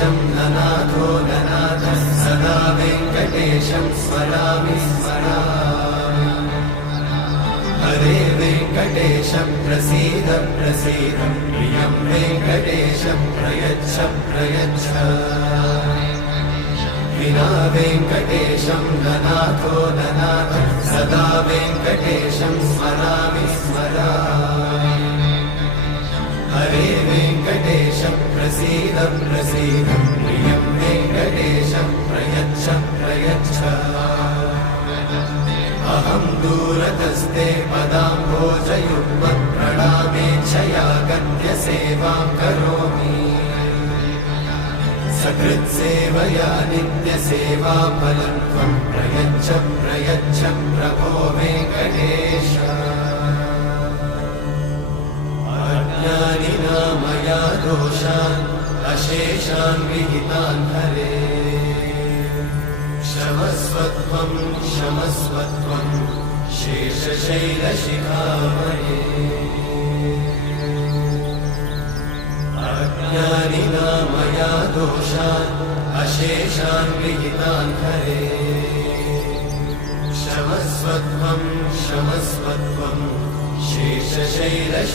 वेङ्कटेशं ननाथो ननाथः सदा वेङ्कटेशं स्मरामि स्मरामि। हरे वेङ्कटेश प्रसीद प्रसीद प्रियं वेङ्कटेशं प्रयच्छ प्रयच्छ। विना वेङ्कटेशं ननाथो ननाथः सदा वेङ्कटेशं स्मरामि स्मरामि। हरे वेङ्कटेश प्रसीद प्रसीद प्रियं वेङ्कटेशं प्रयच्छ प्रयच्छ। अहं दूरतस्ते पदाम्भोजयुग्मत् प्रणामेच्छया गद्य सेवां करोमि। सकृत्सेवया नित्यसेवाफलं त्वं प्रयच्छ प्रयच्छ प्रभो वेङ्कटेश। अज्ञानिना मया दोषान् अशेषान् विहितान् हरे। क्षमस्वत्वं क्षमस्वत्वं शेषशैलशिखामणे। अज्ञानिना मया दोषान् अशेषान् विहितान् हरे। क्षमस्वत्वं क्षमस्वत्वं शेषशैलशिखामणे।